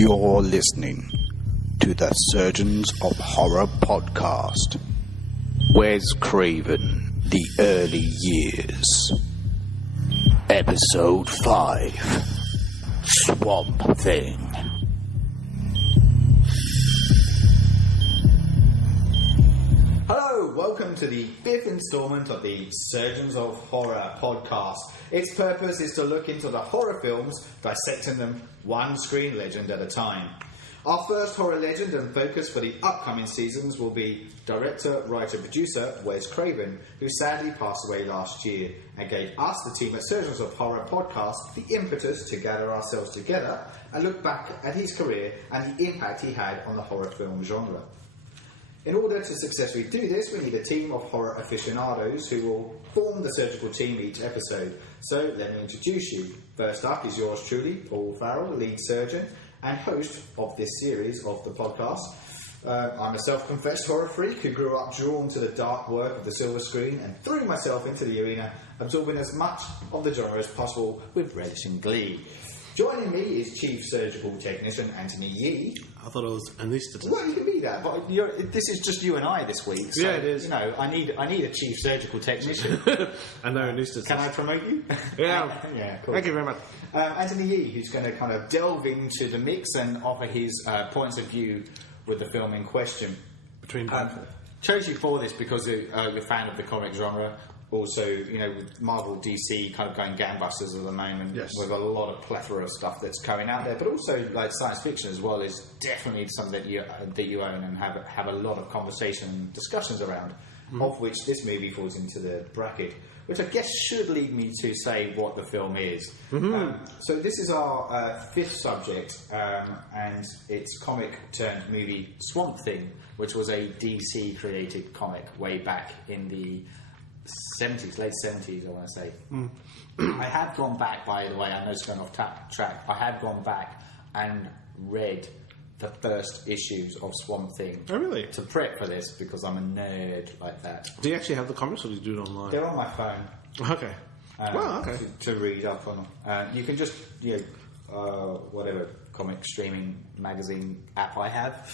You're listening to the Surgeons of Horror podcast. Wes Craven, The Early Years. Episode 5, Swamp Thing. Hello, welcome to the 5th installment of the Surgeons of Horror podcast. Its purpose is to look into the horror films, dissecting them one screen legend at a time. Our first horror legend and focus for the upcoming seasons will be director, writer, producer Wes Craven, who sadly passed away last year and gave us, the team at Surgeons of Horror podcast, the impetus to gather ourselves together and look back at his career and the impact he had on the horror film genre. In order to successfully do this, we need a team of horror aficionados who will form the surgical team each episode. So let me introduce you. First up is yours truly, Paul Farrell, lead surgeon and host of this series of the podcast. I'm a self-confessed horror freak who grew up drawn to the dark work of the silver screen and threw myself into the arena, absorbing as much of the genre as possible with relish and glee. Joining me is Chief Surgical Technician Anthony Yee. I thought it was anaesthetist. Well, you can be that, but this is just you and I this week. So, yeah, it is. You know, I need a Chief Surgical Technician. I know anaesthetist. Can I promote you? Yeah. Yeah, cool. Thank you very much. Anthony Yee, who's going to kind of delve into the mix and offer his points of view with the film in question. Chose you for this because you're a fan of the comic genre. Also, you know, with Marvel, DC kind of going gangbusters at the moment, yes, with a lot of plethora of stuff that's coming out there, but also like science fiction as well is definitely something that you own and have a lot of conversation and discussions around, of which this movie falls into the bracket, which I guess should lead me to say what the film is. So this is our fifth subject, and it's comic turned movie Swamp Thing, which was a DC created comic way back in the 70s, late 70s, I want to say. I had gone back, by the way, I know it's going off track, I had gone back and read the first issues of Swamp Thing. Oh, really? To prep for this, because I'm a nerd like that. Do you actually have the comics, or do you do it online? They're on my phone. Okay. Okay. To read up on them. You can just, whatever comic streaming magazine app I have,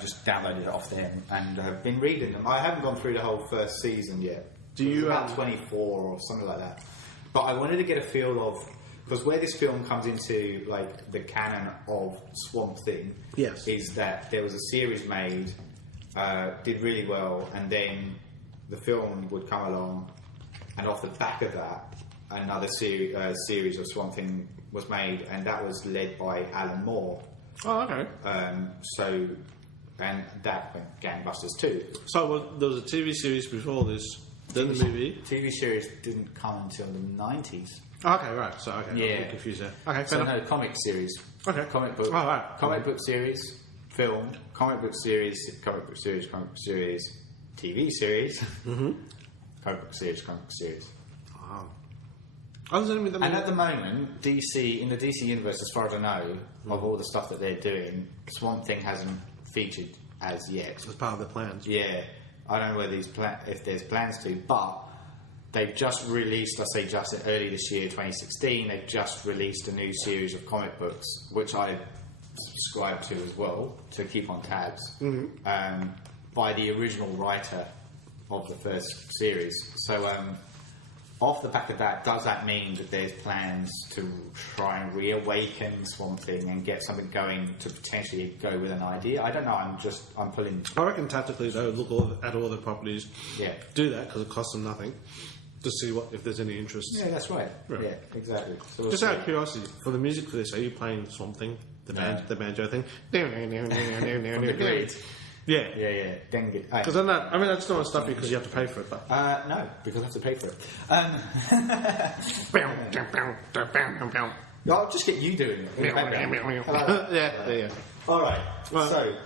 just downloaded it off there and have been reading them. I haven't gone through the whole first season yet. Do you about 24 or something like that? But I wanted to get a feel of, because where this film comes into like the canon of Swamp Thing, yes, is that there was a series made, did really well, and then the film would come along, and off the back of that, another series of Swamp Thing was made, and that was led by Alan Moore. Oh, okay. And that went gangbusters too. So there was a TV series before this. Then the movie. TV series didn't come until the 90s. Okay, right. So, okay. Yeah. I'm confused there. Okay, so no, comic series. Okay. Comic book. Oh, right. Comic book series, film, comic book series, TV series, comic book series. Wow. And at the moment, DC, in the DC universe, as far as I know, of all the stuff that they're doing, Swamp Thing hasn't featured as yet. As part of the plans. Yeah. I don't know whether if there's plans to, but they've just released, early this year, 2016, they've just released a new series of comic books, which I subscribe to as well, to keep on tabs, by the original writer of the first series. So, off the back of that, does that mean that there's plans to try and reawaken Swamp Thing and get something going to potentially go with an idea? I don't know, I'm pulling... I reckon tactically they would look at all the properties, yeah, do that because it costs them nothing, to see if there's any interest. Yeah, that's right. Yeah, exactly. So we'll just out of curiosity, for the music for this, are you playing Swamp Thing? The banjo thing? From the grid. Yeah. Because I just don't want to stop you because you have to pay for it. But no, because I have to pay for it. I'll just get you doing it. Yeah. All right. So,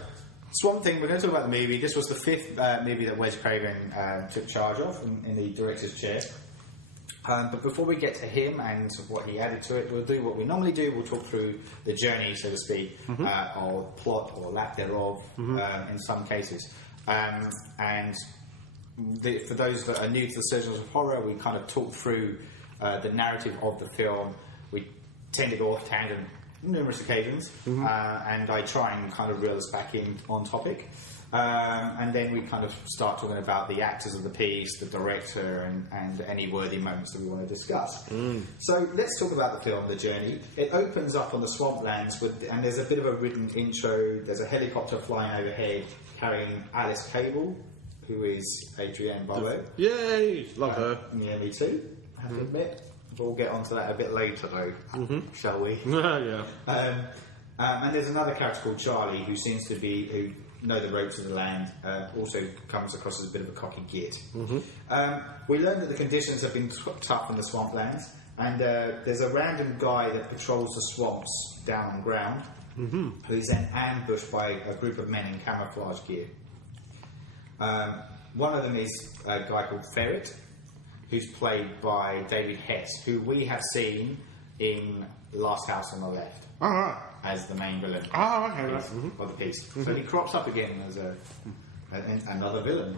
Swamp Thing, we're going to talk about the movie. This was the fifth movie that Wes Craven took charge of in the director's chair. But before we get to him and what he added to it, we'll do what we normally do. We'll talk through the journey, so to speak, or plot or lack thereof in some cases. And for those that are new to the Surgeons of Horror, we kind of talk through the narrative of the film. We tend to go off tangent numerous occasions, and I try and kind of reel us back in on topic. And then we kind of start talking about the actors of the piece, the director, and any worthy moments that we want to discuss. So let's talk about the film, The Journey. It opens up on the swamplands, and there's a bit of a written intro. There's a helicopter flying overhead carrying Alice Cable, who is Adrienne Barbeau. Yay! Love her. Yeah, me too, I have to admit. We'll get onto that a bit later, though, shall we? Yeah. And there's another character called Charlie who seems to be... who know the ropes of the land, also comes across as a bit of a cocky git. We learn that the conditions have been tough in the swamplands, and there's a random guy that patrols the swamps down on ground, who's then ambushed by a group of men in camouflage gear. One of them is a guy called Ferret, who's played by David Hess, who we have seen in Last House on the Left. As the main villain of the piece. So he crops up again as another villain.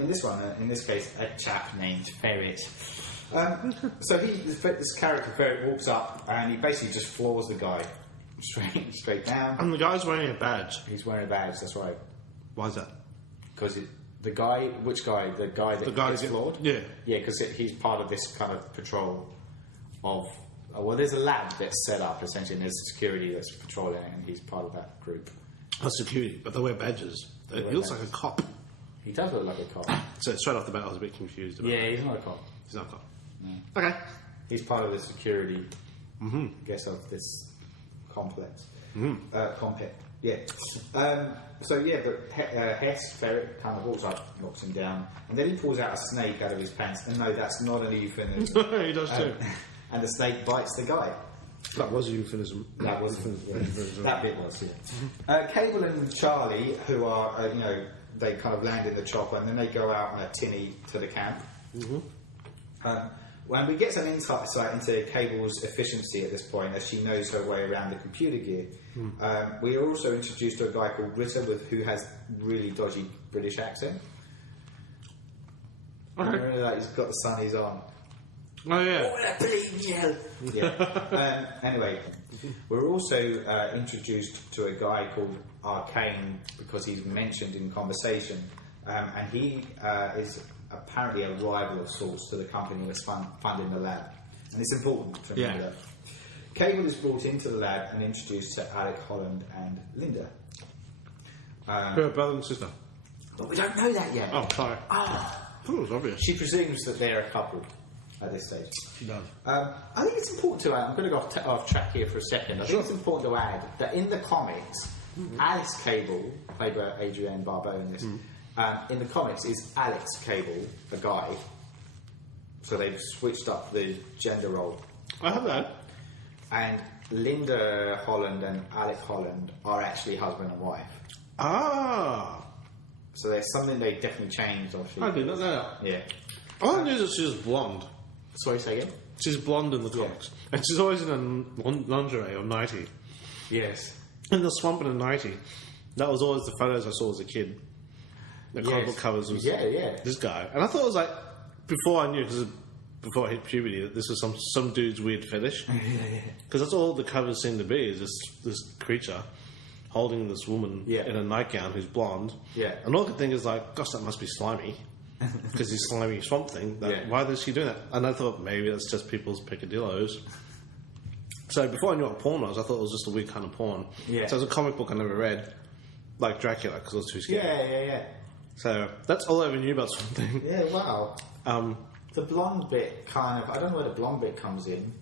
In this case, a chap named Ferret. So this character Ferret walks up and he basically just floors the guy straight down. And the guy's wearing a badge. He's wearing a badge. That's right. Why is that? Because the guy? Which guy? The guy that gets floored? Yeah. Yeah, because he's part of this kind of patrol of... Well, there's a lab that's set up, essentially, and there's security that's patrolling it, and he's part of that group. Oh, security, but they wear badges. He looks like a cop. He does look like a cop. So straight off the bat, I was a bit confused about Yeah, he's not a cop. He's not a cop. No. Okay. He's part of the security, I guess, of this complex. Yeah. But Hess, Ferret, kind of walks up, knocks him down, and then he pulls out a snake out of his pants, and no, that's not an euphemism. He does too. And the snake bites the guy. That was a euphemism. That was that bit was, yeah. Cable and Charlie, who are, they kind of land in the chopper and then they go out on a tinny to the camp. When we get some insight into Cable's efficiency at this point, as she knows her way around the computer gear, we are also introduced to a guy called Ritter who has really dodgy British accent. Okay. He's got the sunnies on. Oh, yeah. Oh, I believe you. Yeah. Anyway, we're also introduced to a guy called Arcane because he's mentioned in conversation, and he is apparently a rival of sorts to the company that's funding the lab. And it's important to remember that. Cable is brought into the lab and introduced to Alec Holland and Linda. Her brother and sister. But we don't know that yet. Oh, sorry. I thought it was obvious. She presumes that they're a couple at this stage. She does. I think it's important to add, I'm going to go off track here for a second. I think it's important to add that in the comics, Alice Cable, played by Adrienne Barbeau in this, in the comics is Alex Cable, a guy. So they've switched up the gender role. I have that. And Linda Holland and Alec Holland are actually husband and wife. Ah. So there's something they definitely changed. I did not know that. Yeah. I knew that she was blonde. Sorry, say again? She's blonde in the comics. And she's always in a lingerie or nightie. Yes. In the swamp in a nightie. That was always the photos I saw as a kid. The comic book covers was this guy. And I thought it was like, before I knew, before I hit puberty, that this was some dude's weird fetish. Because that's all the covers seem to be, is this creature holding this woman in a nightgown who's blonde. Yeah. And all I could think is like, gosh, that must be slimy. Because he's slimy swamp thing. Why is she doing that? And I thought maybe that's just people's peccadillos. So before I knew what porn was, I thought it was just a weird kind of porn. Yeah. So it was a comic book I never read, like Dracula, because I was too scared. Yeah. So that's all I ever knew about Swamp Thing. Yeah, wow. The blonde bit kind of... I don't know where the blonde bit comes in.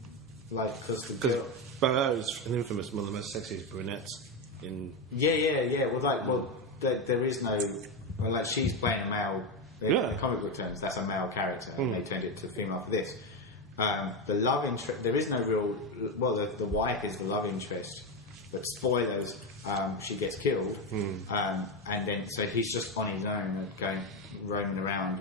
Like, because... Barbeau's an infamous, one of the most sexiest brunettes in... Yeah. There is no... Well, like, she's playing a male... In the comic book terms, that's a male character, and they turned it to female for this. The love interest... There is no real... Well, the wife is the love interest, but spoilers, she gets killed, and then... So he's just on his own, roaming around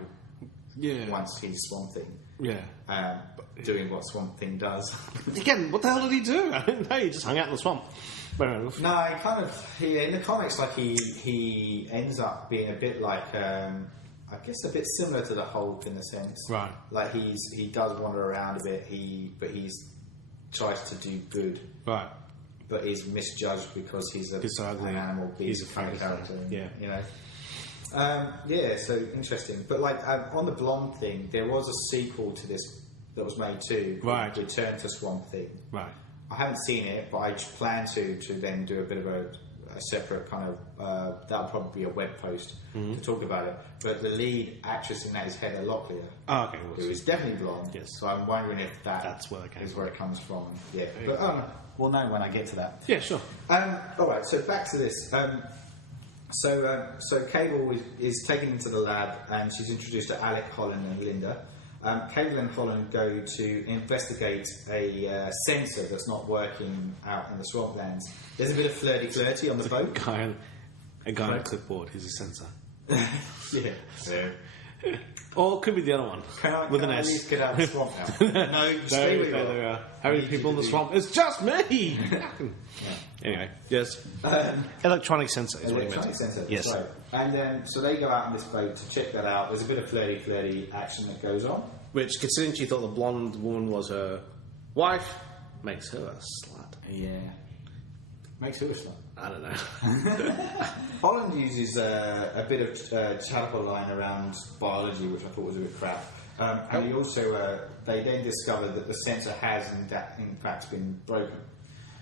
once he's Swamp Thing. Yeah. Doing what Swamp Thing does. Again, what the hell did he do? I didn't know, he just hung out in the swamp. No, he kind of... in the comics, like, he ends up being a bit like... I guess a bit similar to the Hulk in a sense. Right. Like he does wander around a bit, but he tries to do good. Right. but is misjudged because he's an animal beast kind of character. Yeah. You know. So interesting. But on the blonde thing, there was a sequel to this that was made too. Right. Return to Swamp Thing. Right. I haven't seen it, but I plan to then do a bit of a separate kind of that'll probably be a web post to talk about it. But the lead actress in that is Heather Locklear, who is definitely blonde. Yes. So I'm wondering if that's where it comes from. Yeah. But we'll know when I get to that. Yeah, sure. All right. So back to this. So Cable is taken into the lab, and she's introduced to Alec, Holland, and Linda. Cable and Holland go to investigate a sensor that's not working out in the swamplands. There's a bit of flirty on the boat. A guy on a clipboard. He's a sensor. Yeah. Or it could be the other one. With an S. Please get out of the swamp now. No, stay where you are. How many people in the swamp? It's just me! Anyway, yes. Electronic sensor is what he meant. Electronic sensor, yes. Right. And then, so they go out on this boat to check that out. There's a bit of flirty action that goes on. Which, considering she thought the blonde woman was her wife, makes her a slut. Yeah. Makes her a slut. I don't know. Holland uses a bit of chapel line around biology, which I thought was a bit crap. And he also, they then discover that the sensor has in fact been broken.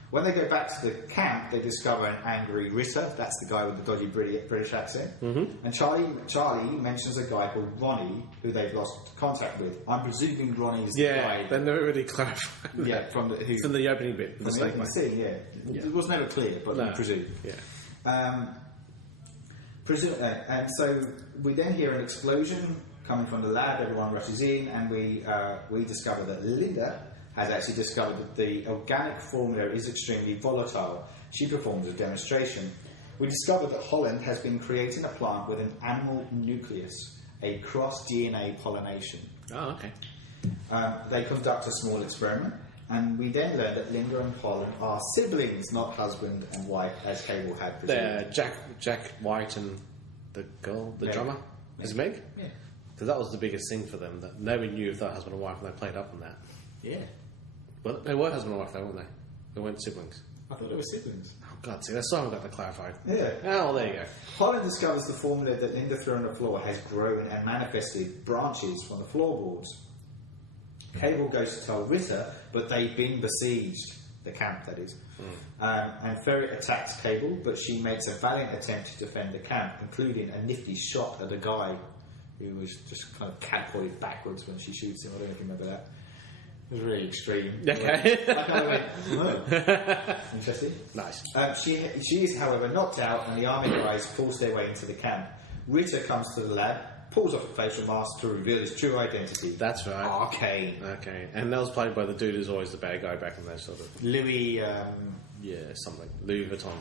When they go back to the camp, they discover an angry Ritter. That's the guy with the dodgy British accent. Mm-hmm. And Charlie mentions a guy called Ronnie, who they've lost contact with. I'm presuming Ronnie's the guy. They never really clarified. Yeah, from the opening bit. From the opening scene, yeah. It was never clear, but we presume. Yeah. And so we then hear an explosion coming from the lab. Everyone rushes in, and we discover that Linda has actually discovered that the organic formula is extremely volatile. She performs a demonstration. We discovered that Holland has been creating a plant with an animal nucleus, a cross-DNA pollination. Oh, okay. They conduct a small experiment, and we then learn that Linda and Holland are siblings, not husband and wife, as Cable had presumed. They're Jack White and the girl, the drummer, is Meg? Yeah. Because that was the biggest thing for them, that nobody knew if they were husband and wife, and they played up on that. Yeah. Well, they were husband and wife, though, weren't they? They weren't siblings. I thought they were siblings. Oh, God, see, that's still haven't got that clarified. Yeah. Oh, well, there you go. Holland discovers the formula that Linda threw on the floor has grown and manifested branches from the floorboards. Cable goes to tell Ritter, but they've been besieged. The camp, that is. And Ferret attacks Cable, but she makes a valiant attempt to defend the camp, including a nifty shot at a guy who was just kind of catapulted backwards when she shoots him. I don't know if you remember that. It was really extreme. Okay. I kind of went, oh. Interesting. Nice. She is, however, knocked out, and the army guys force their way into the camp. Ritter comes to the lab, pulls off a facial mask to reveal his true identity. That's right. Arcane. Okay. And that was played by the dude who's always the bad guy back in those sort of... Louis... something. Louis Vuitton.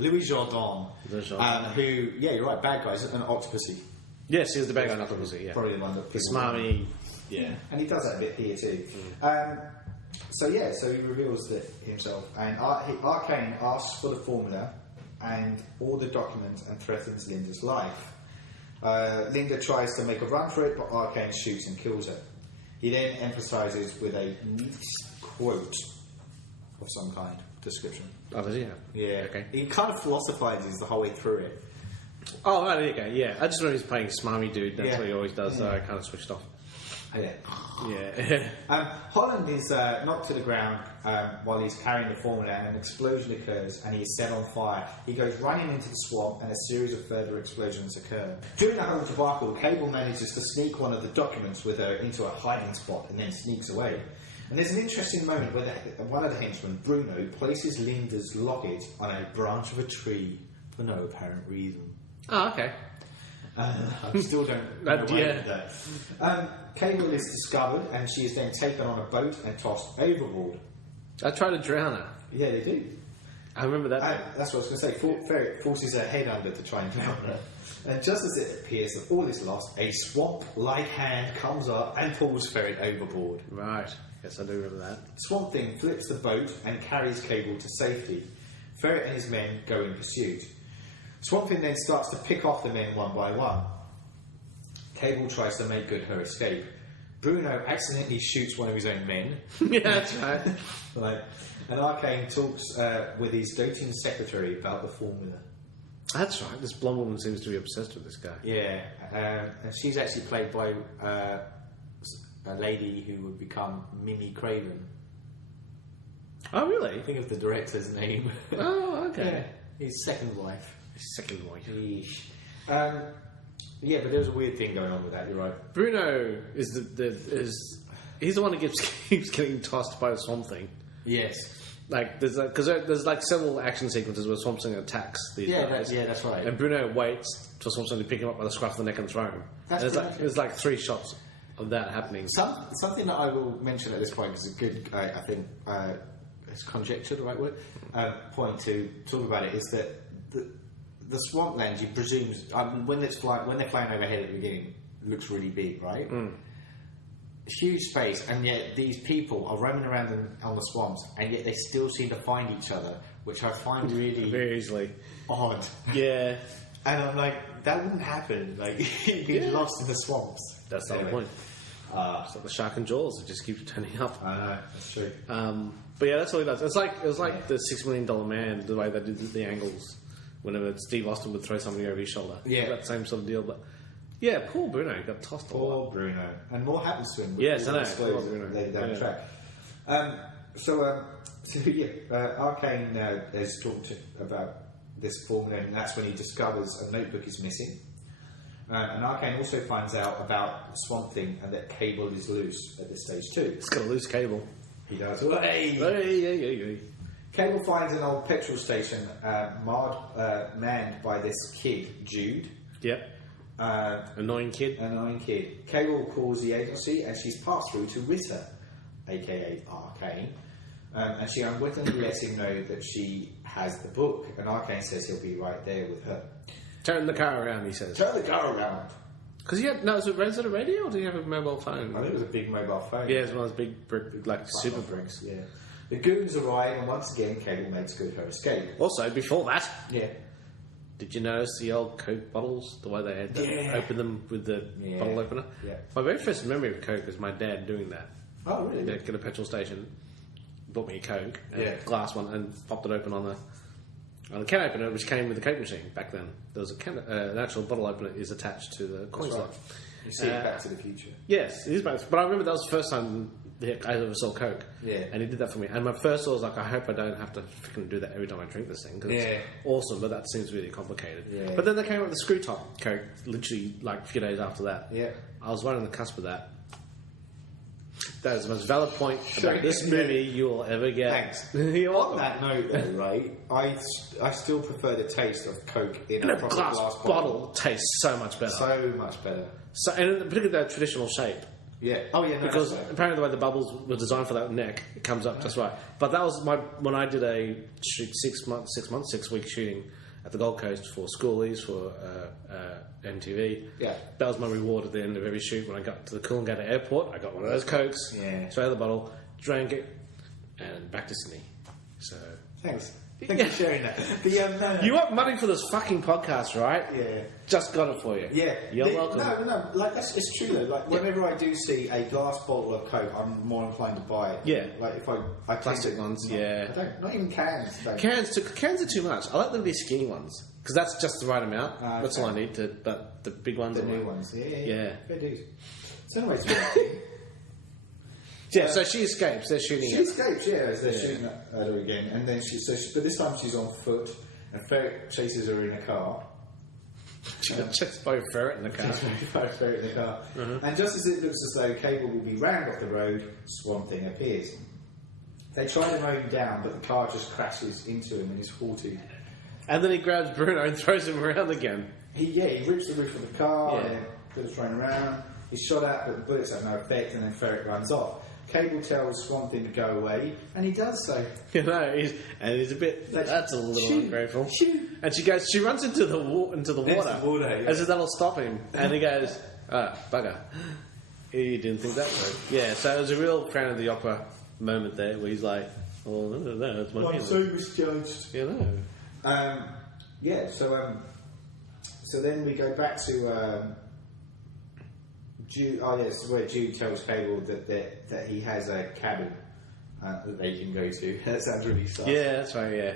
Louis Jourdan. Who, you're right, bad guy, an octopusy. Yes, he was the bad guy in Octopussy, yeah. Probably the one that... The smarmy... Yeah. And he does that a bit here too. So he reveals himself, and Arcane asks for the formula and all the documents and threatens Linda's life. Linda tries to make a run for it, but Arcane shoots and kills her. He then emphasises with a neat quote of some kind, description. Oh, does he? Yeah. Okay. He kind of philosophises the whole way through it. Oh, right, there you go, yeah. I just remember he's playing smarmy dude, that's what he always does, so I kind of switched off. Yeah. Holland is knocked to the ground while he's carrying the formula, and an explosion occurs, and he is set on fire. He goes running into the swamp, and a series of further explosions occur. During the whole debacle, Cable manages to sneak one of the documents with her into a hiding spot, and then sneaks away. And there's an interesting moment where one of the henchmen, Bruno, places Linda's locket on a branch of a tree for no apparent reason. Oh, okay. I still don't know that. Cable is discovered, and she is then taken on a boat and tossed overboard. I tried to drown her. Yeah, they do. I remember that. That's what I was going to say. Ferret forces her head under to try and drown her. And just as it appears that all is lost, a swamp-like hand comes up and pulls Ferret overboard. Right. Yes, I do remember that. Swamp Thing flips the boat and carries Cable to safety. Ferret and his men go in pursuit. Swamp Thing then starts to pick off the men one by one. Cable tries to make good her escape, Bruno accidentally shoots one of his own men. Yeah, that's right. And Arcane talks with his doting secretary about the formula. That's right. This blonde woman seems to be obsessed with this guy. Yeah, and she's actually played by a lady who would become Mimi Craven. Oh, really? I think of the director's name. Oh, okay. Yeah, his second wife. Yeesh. Yeah, but there's a weird thing going on with that. You're right. Bruno is he's the one who keeps getting tossed by the Swamp Thing. Yes. Like there's like several action sequences where Swamp Thing attacks these guys. That's right. And Bruno waits for Swamp Thing to pick him up by the scruff of the neck and throw him. There's like 3 shots of that happening. Something that I will mention at this point is a good, I think, it's conjecture the right word, point to talk about it is that the swampland, you presume, when they're flying overhead at the beginning, looks really big, right? Mm. Huge space, and yet these people are roaming around on the swamps, and yet they still seem to find each other, which I find really very easily odd. Yeah, and I'm like, that wouldn't happen. Like, you'd be lost in the swamps. That's the whole point. It's like the shark and Jaws; it just keeps turning up. I know, that's true. But yeah, that's all he does. It was like the $6 Million Man, the way they did the angles. Whenever Steve Austin would throw something over his shoulder, that same sort of deal. But yeah, poor Bruno got tossed a lot. Poor Bruno, and more happens to him. Yes, I know. Later down the track. Arcane has talked about this formula, and that's when he discovers a notebook is missing. And Arcane also finds out about the Swamp Thing and that Cable is loose at this stage too. It's got a loose cable. He does. Hey. Cable finds an old petrol station manned by this kid, Jude. Yep. Annoying kid. Cable calls the agency and she's passed through to Ritter, a.k.a. Arcane. And she unwittingly lets him know that she has the book. And Arcane says he'll be right there with her. Turn the car around, he says. Turn the car around. Because was it a radio or did he have a mobile phone? I think it was a big mobile phone. Yeah, it's one of those big brick, like super bricks. Yeah. The goons arrive, and once again, Cable makes good her escape. Also, before that, yeah, did you notice the old Coke bottles? The way they had to open them with the bottle opener. Yeah. My very first memory of Coke was my dad doing that. Oh, really? He'd get a petrol station, bought me a Coke, a glass one, and popped it open on the can opener, which came with the Coke machine back then. There was an actual bottle opener is attached to the coin slot. You see it Back to the Future. Yes, it is Back. But I remember that was the first time I ever saw Coke. Yeah. And he did that for me. And my first thought was like, I hope I don't have to freaking do that every time I drink this thing. Because it's awesome, but that seems really complicated. Yeah. But then they came up with the screw top Coke, literally like a few days after that. Yeah. I was right on the cusp of that. That is the most valid point about this movie you will ever get. Thanks. You're welcome. On that note, though, right, I still prefer the taste of Coke in a proper glass bottle. Tastes so much better. So much better. So, and particularly that traditional shape. Yeah. Oh, yeah. No, because apparently the way the bubbles were designed for that neck, it comes up just right. But that was when I did a 6 week shooting at the Gold Coast for schoolies for MTV. Yeah. That was my reward at the end of every shoot. When I got to the Coolangatta airport, I got one of those Cokes. Yeah. Straight out of the bottle, drank it, and back to Sydney. So thanks. Thanks for sharing that. You want money for this fucking podcast, right? Yeah. Just got it for you. Yeah. You're welcome. No. Like it's true though. Like whenever I do see a glass bottle of Coke, I'm more inclined to buy it. Yeah. Like if I plastic ones. Yeah. I don't. Not even cans. Cans are too much. I like them to be skinny ones because that's just the right amount. That's all I need to. But the big ones. The new ones. Yeah. Fair dues. So anyways. Yeah, so she escapes. They're shooting. She escapes, as they're shooting at her again, and then but this time she's on foot, and Ferret chases her in a car. She got chased by a ferret in the car. And just as it looks as though Cable will be rammed off the road, Swamp Thing appears. They try to mow him down, but the car just crashes into him and is halted. And then he grabs Bruno and throws him around again. He rips the roof of the car and then puts him around. He's shot at, but the bullets have no effect, and then Ferret runs off. Cable tells Swamp Thing to go away, and he does so. He's a bit. That's a little ungrateful. And she runs into the water. And says that'll stop him. And he goes, bugger. He didn't think that through. Yeah, so it was a real Phantom of the Opera moment there, where he's like, "Oh no, it's my I'm so misjudged." You know. So then we go back to Jude. Oh yes, where Jude tells Cable that he has a cabin that they can go to. That sounds really sus. Yeah, that's right. Yeah,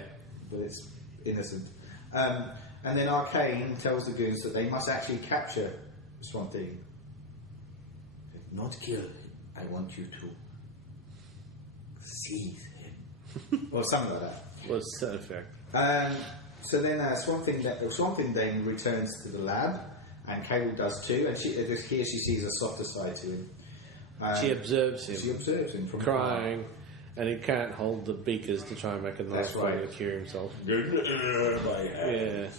but it's innocent. And then Arcane tells the goons that they must actually capture Swamp Thing. Not kill him. I want you to seize him, or something like that. Well, it's so fair. So then Swamp Thing then returns to the lab, and Cable does too. And here she sees a softer side to him. She observes him. She observes him from crying, and he can't hold the beakers to try and make a nice way to cure himself. Yeah.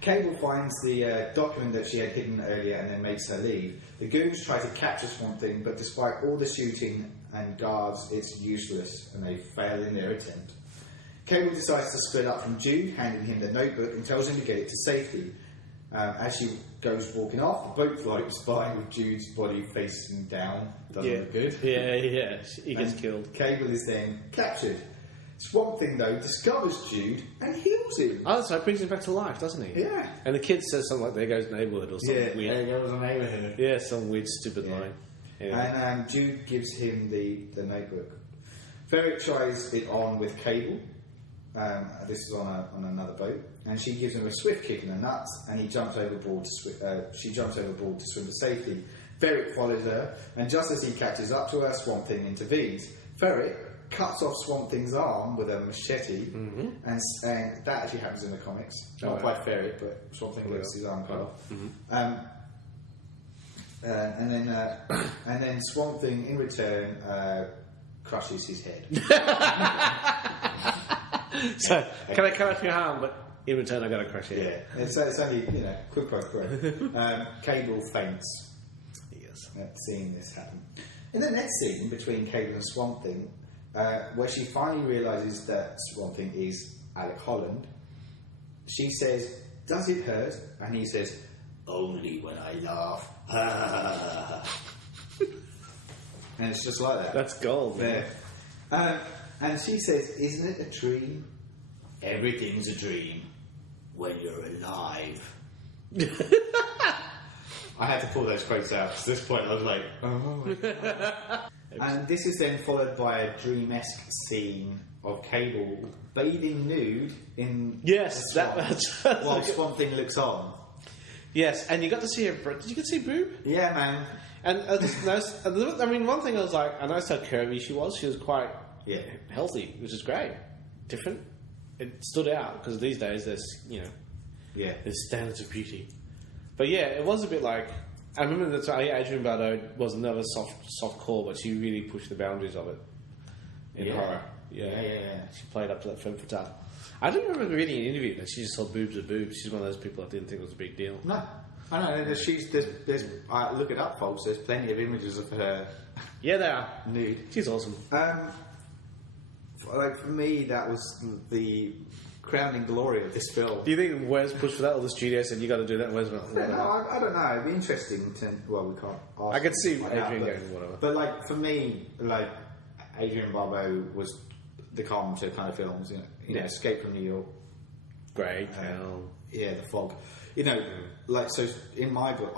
Cable finds the document that she had hidden earlier and then makes her leave. The goons try to capture Swamp Thing, but despite all the shooting and guards, it's useless, and they fail in their attempt. Cable decides to split up from Jude, handing him the notebook, and tells him to get it to safety. As she goes walking off, the boat floats by with Jude's body facing down. Doesn't look good. Yeah. He gets killed. Cable is then captured. Swamp Thing, though, discovers Jude and heals him. Oh, so it brings him back to life, doesn't he? Yeah. And the kid says something like, there goes neighbourhood, or something weird. There goes a neighbourhood. Yeah, some weird, stupid line. Anyway. And Jude gives him the notebook. Ferret tries it on with Cable. This is on another boat. And she gives him a swift kick in the nuts, and he jumps overboard she jumps overboard to swim to safety. Ferret follows her, and just as he catches up to her, Swamp Thing intervenes. Ferret cuts off Swamp Thing's arm with a machete, and that actually happens in the comics. Not by Ferret, but Swamp Thing gets his arm cut off. And then Swamp Thing, in return, crushes his head. So, can I cut off your arm, but in return I got to crush it? Yeah, it's only, quick pro quo. Cable faints. Yes. Seeing this happen. In the next scene between Cable and Swamp Thing, where she finally realises that Swamp Thing is Alec Holland, she says, "Does it hurt?" And he says, "Only when I laugh." And it's just like that. That's gold. There. And she says, "Isn't it a dream?" "Everything's a dream when you're alive." I had to pull those quotes out. At this point, I was like, "Oh my God." And this is then followed by a dream-esque scene of Cable bathing nude in that's while Swamp Thing looks on. Yes, and you got to see her. Did you get to see boob? Yeah, man. And I just noticed. I mean, one thing I was like, I noticed how curvy she was. She was quite healthy, which is great. Different. It stood out because these days there's there's standards of beauty. But yeah, it was a bit like, I remember that Adrienne Barbeau was another soft core, but she really pushed the boundaries of it in horror. Yeah. She played up to that femme fatale. I don't remember reading an interview that she just saw boobs are boobs. She's one of those people that didn't think it was a big deal. No, I know. There's look it up, folks. There's plenty of images of her. Yeah, there are nude. She's awesome. For me, that was the crowning glory of this film. Do you think Wes pushed for that, or the studio said you got to do that? Wes went, no, I don't know. It'd be interesting to. Well, we can't. I could see Adrienne going whatever. But for me, Adrienne Barbeau was the calm to kind of films. Escape from New York, Grey Town. The Fog. So in my book,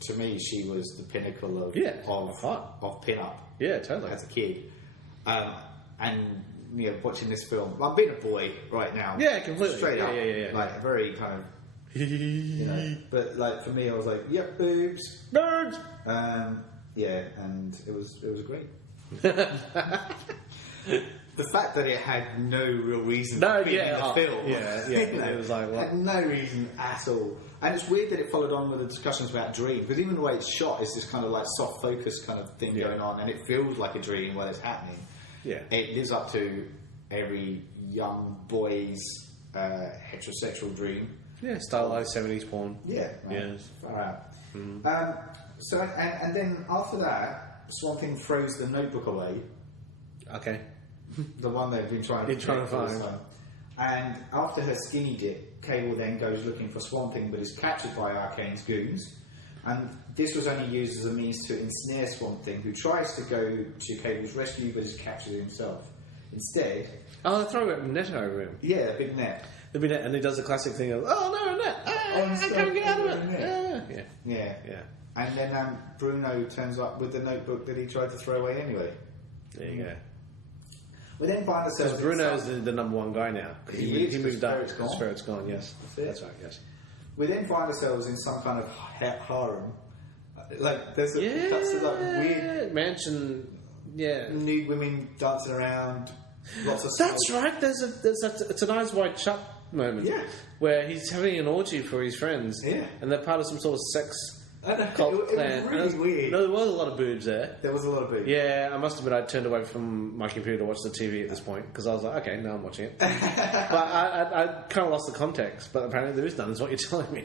to me, she was the pinnacle of pin-up. Yeah, totally. As a kid, and watching this film, I'm being a boy right now. Yeah, completely. Straight up. Yeah. Like very kind of. But for me, I was like, "Yep, boobs, birds." And it was great. The fact that it had no real reason for being in the film. It was like, what? Had no reason at all. And it's weird that it followed on with the discussions about dream, because even the way it's shot is this kind of like soft focus kind of thing going on, and it feels like a dream while it's happening. Yeah, it lives up to every young boy's heterosexual dream. Yeah, stylized 70s porn. Yeah, far out. So and then after that, Swamp Thing throws the notebook away. Okay. The one they've been trying to find. And after her skinny dip, Cable then goes looking for Swamp Thing, but is captured by Arcane's goons. And this was only used as a means to ensnare Swamp Thing, who tries to go to Cable's rescue, but is captured himself. Instead... Oh, they're throwing a net over him. Yeah, a big net. The big net, and he does the classic thing of, "Oh no, a net! I can't get out of it!" Yeah. And then Bruno turns up with the notebook that he tried to throw away anyway. There you go. We then find ourselves... Because Bruno's the number one guy now. He moved up. His Spirit's gone, yes. That's right, yes. We then find ourselves in some kind of harem. Like, there's a weird... mansion, nude women dancing around, lots of That's smoke. right, it's an Eyes Wide Shut moment. Yeah. Where he's having an orgy for his friends. Yeah. And they're part of some sort of sex... It was really weird. No, there was a lot of boobs there. There was a lot of boobs. Yeah, I must admit I turned away from my computer to watch the TV at this point because I was like, okay, now I'm watching it. But I kind of lost the context. But apparently there is none, is what you're telling me.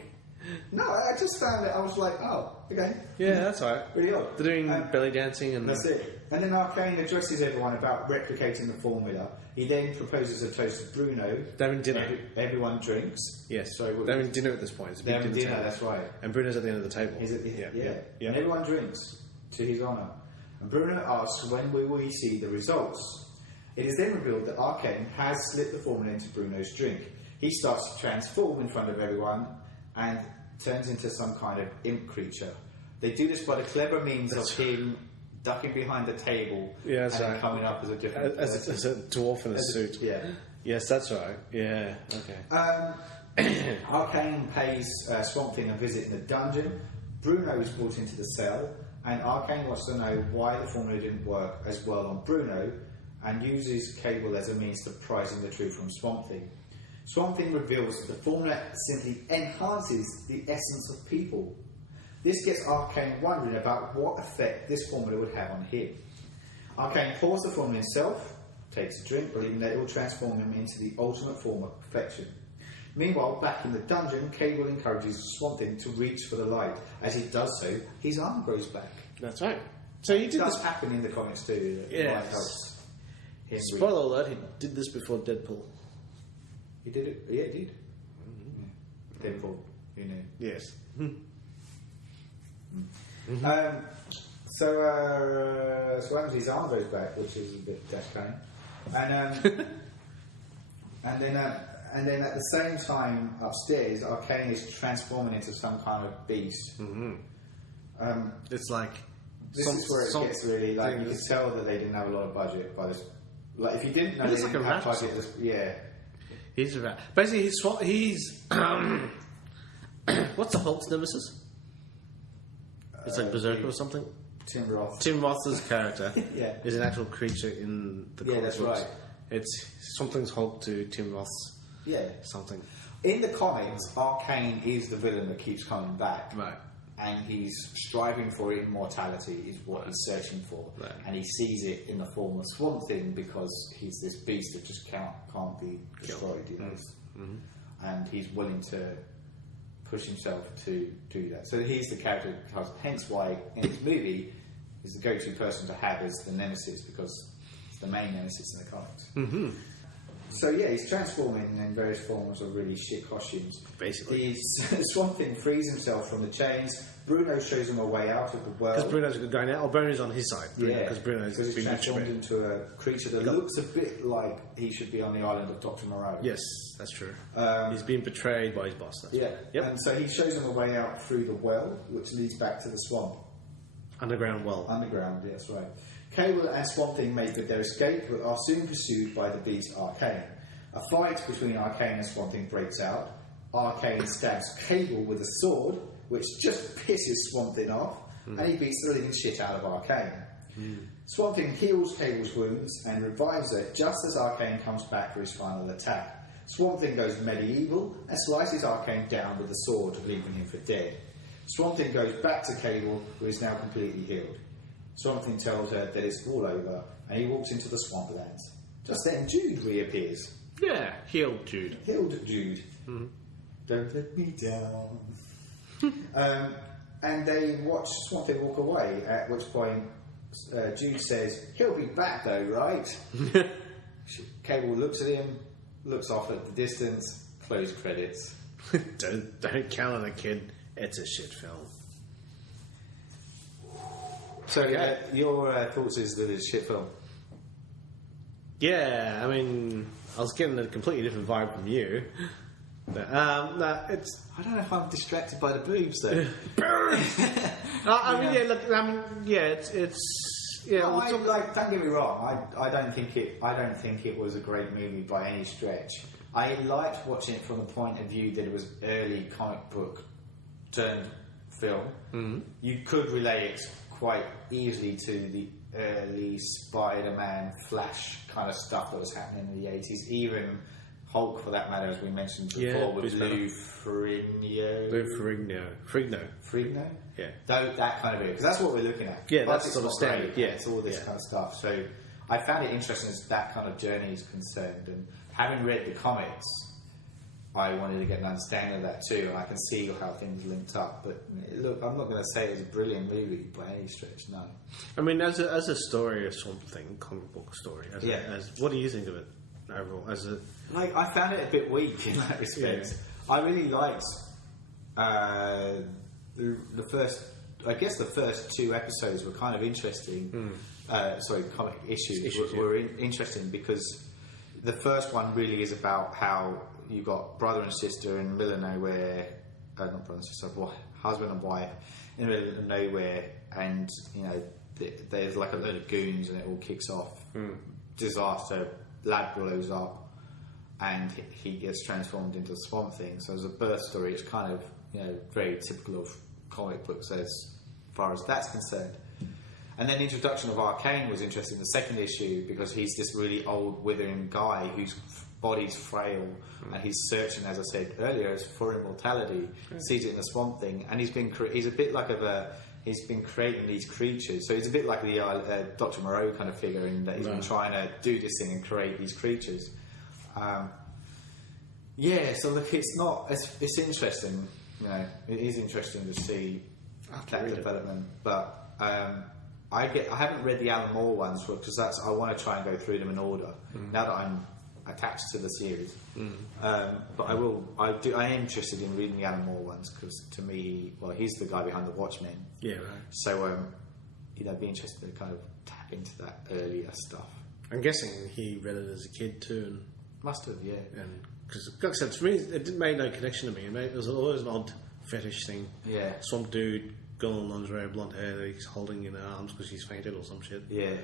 No, I just found it. I was like, oh, okay. Yeah, that's all right. Really odd. They're doing belly dancing and... That's it. And then Arcane addresses everyone about replicating the formula. He then proposes a toast to Bruno. They're having dinner. Everyone drinks. Yes. So they're having dinner at this point. It's a big they're having dinner, table. that's right. And Bruno's at the end of the table. Yeah. And everyone drinks to his honour. And Bruno asks, when will we see the results? It is then revealed that Arcane has slipped the formula into Bruno's drink. He starts to transform in front of everyone and turns into some kind of imp creature. They do this by the clever means of him ducking behind the table and coming up as a different as a dwarf in a suit. Yes, that's right. Yeah, okay. Arcane pays Swamp Thing a visit in the dungeon. Bruno is brought into the cell, and Arcane wants to know why the formula didn't work as well on Bruno, and uses Cable as a means to prizing the truth from Swamp Thing. Swamp Thing reveals that the formula simply enhances the essence of people. This gets Arcane wondering about what effect this formula would have on him. Arcane pours the formula himself, takes a drink, believing that it will transform him into the ultimate form of perfection. Meanwhile, back in the dungeon, Cable encourages Swamp Thing to reach for the light. As he does so, his arm grows back. That's right. So he did this happen in the comics too. Yes. Spoiler alert, he did this before Deadpool. He did it? Yeah, he did. Mm-hmm. Deadpool, you know. Yes. So what happens? His arm goes back, which is a bit dash pain, and then at the same time upstairs, Arcane is transforming into some kind of beast. Mm-hmm. It's like this is where it gets really like you can tell that they didn't have a lot of budget by this. Like if you didn't know, they didn't have budget. He's a rat. Basically, he's what's the Hulk's nemesis? It's like Berserker or something. Tim Roth. Tim Roth's character is an actual creature in the comics. That's right. It's something's Hulk to Tim Roth's something. In the comics, Arcane is the villain that keeps coming back. Right. And he's striving for immortality, is what he's searching for. Right. And he sees it in the form of Swamp Thing because he's this beast that just can't be destroyed. You know? Mm-hmm. And he's willing to push himself to do that. So he's the character, hence why in this movie he's the go-to person to have as the nemesis, because it's the main nemesis in the comics. Mm-hmm. So he's transforming in various forms of really shit costumes. Basically, Swamp Thing frees himself from the chains. Bruno shows him a way out of the world. Because Bruno's a good guy now. Or Bruno's on his side. Because Bruno's been transformed into a creature that looks a bit like he should be on the island of Dr. Moreau. Yes, that's true. He's been betrayed by his boss. That's Yep. And so he shows him a way out through the well, which leads back to the swamp. Underground well. Underground, that's right. Cable and Swamp Thing make good their escape, but are soon pursued by the beast Arcane. A fight between Arcane and Swamp Thing breaks out. Arcane stabs Cable with a sword, which just pisses Swamp Thing off, and he beats the living shit out of Arcane. Swamp Thing heals Cable's wounds and revives her just as Arcane comes back for his final attack. Swamp Thing goes medieval and slices Arcane down with a sword, leaving him for dead. Swamp Thing goes back to Cable, who is now completely healed. Swamp Thing tells her that it's all over, and he walks into the swamplands. Just then, Jude reappears. Yeah, healed Jude. Healed Jude. Mm-hmm. Don't let me down. And they watch Swamp Thing walk away, at which point Jude says, "He'll be back though, right?" Cable looks at him, looks off at the distance, close credits. Don't count on a kid. It's a shit film. So your thoughts is that it's a shit film? Yeah, I mean, I was getting a completely different vibe from you. No, it's. I don't know if I'm distracted by the boobs though. It's. Yeah. Well, don't get me wrong. I don't think it was a great movie by any stretch. I liked watching it from the point of view that it was early comic book turned film. Mm-hmm. You could relate it quite easily to the early Spider-Man, Flash kind of stuff that was happening in the 80s. Even Hulk, for that matter, as we mentioned before, with Lou Ferrigno? Yeah. That kind of area. Because that's what we're looking at. Yeah, that's sort of standard. Yeah, it's all this kind of stuff. So I found it interesting as that kind of journey is concerned. And having read the comics, I wanted to get an understanding of that too. And I can see how things linked up. But look, I'm not going to say it's a brilliant movie by any stretch, no. I mean, as a story or something, comic book story, what do you think of it overall? I found it a bit weak in that respect. Yeah. I really liked the first two episodes were kind of interesting. Comic issues were interesting because the first one really is about how you got brother and sister in the middle of nowhere, not brother and sister, husband and wife in the middle of nowhere, and there's like a load of goons and it all kicks off. Disaster, lad blows up and he gets transformed into a Swamp Thing. So as a birth story, it's kind of very typical of comic books as far as that's concerned. And then the introduction of Arcane was interesting, the second issue, because he's this really old, withering guy whose body's frail, and he's searching, as I said earlier, for immortality. Sees it in the Swamp Thing, and he's been creating these creatures. So he's a bit like the Dr. Moreau kind of figure in that he's been trying to do this thing and create these creatures. So look, it's interesting. It is interesting to see that development, but I haven't read the Alan Moore ones because I want to try and go through them in order now that I'm attached to the series. But I am interested in reading the Alan Moore ones because to me, he's the guy behind the Watchmen. Yeah, right. So I'd be interested to kind of tap into that earlier stuff. I'm guessing he read it as a kid too. And must have, yeah. And because, like I said, to me, it made no connection to me. It was always an odd fetish thing. Yeah. Swamp dude, girl in lingerie, blonde hair that he's holding in her arms because she's fainted or some shit. Yeah.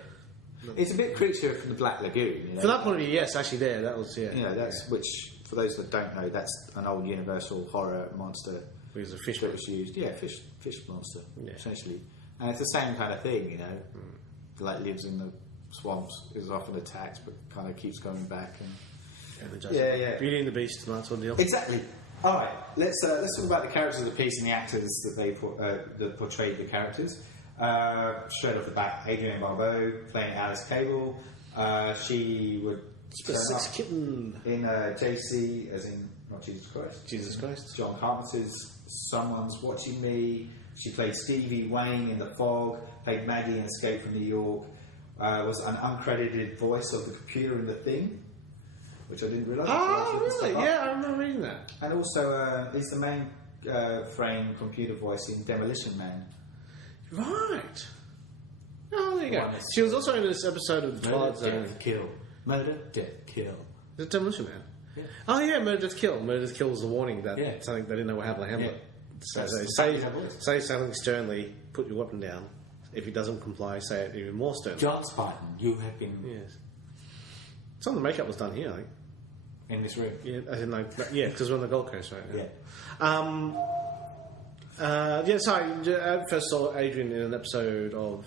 It's a bit Creature from the Black Lagoon. From that point of view, yes, actually, that was which for those that don't know, that's an old Universal horror monster. It was a fish that was used. Yeah, fish monster, essentially. And it's the same kind of thing, Like lives in the swamps, is often attacked, but kind of keeps going back. Beauty and the Beast, and that sort of deal. Exactly. All right, let's talk about the characters of the piece and the actors that they that portrayed the characters. Straight off the bat, Adrienne Barbeau playing Alice Cable. She would Sex Kitten in JC, as in not Jesus Christ. Jesus Christ. John Carpenter's Someone's Watching Me. She played Stevie Wayne in The Fog. Played Maggie in Escape from New York. Was an uncredited voice of the computer in The Thing, which I didn't realise. Oh, really? Yeah, I remember reading that. And also, is the main frame computer voice in Demolition Man. Right. Oh, there you go. She was also in this episode of The Twilight Zone. Murder, Death, Kill. The Demolition Man? Yeah. Oh, yeah, Murder, Death, Kill. Murder, Death, Kill was a warning that something they didn't know how to handle it. So say something sternly, put your weapon down. If he doesn't comply, say it even more sternly. John Spartan, you have been... Yes. Some of the makeup was done here, I think. In this room? Yeah, I think because we're on the Gold Coast, right? Yeah. I first saw Adrian in an episode of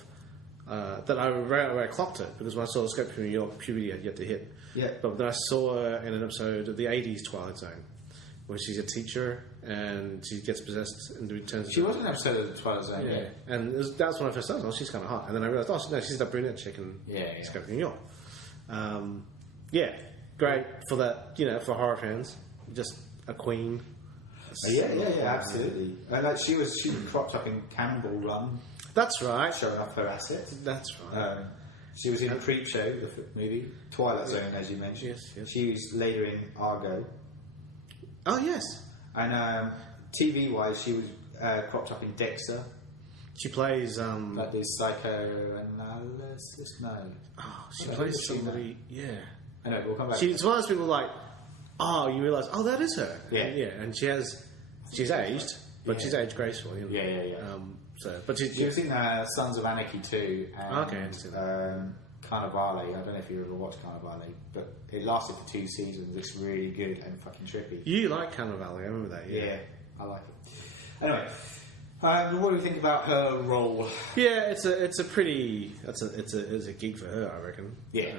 that I right away clocked it because when I saw Escape from New York, puberty had yet to hit. Yeah. But then I saw her in an episode of the 80s Twilight Zone where she's a teacher and she gets possessed and returns. She was in an episode of the Twilight Zone, yeah. And that's when I first started. She's kind of hot. And then I realised, she's that brunette chick in Escape from New York. Great for that, for horror fans. Just a queen. Yeah, absolutely. And she was cropped up in Campbell Run. That's right. Showing off her assets. That's right. She was in Creepshow, the movie. Twilight Zone, as you mentioned. Yes. She was later in Argo. Oh, yes. And TV-wise, she was cropped up in Dexter. She plays... like this psychoanalysis? No. Oh, she plays somebody... Yeah. I know, we'll come back. She's one of those people like... oh, you realise, oh, that is her. Yeah. And she's aged, but she's aged gracefully. Yeah. But she was in Sons of Anarchy too. And, okay, I see that. Carnivale. I don't know if you ever watched Carnivale, but it lasted for 2 seasons. It's really good and fucking trippy. You like Carnivale? I remember that. Yeah, I like it. Anyway, what do you think about her role? Yeah, it's a gig for her, I reckon. Yeah.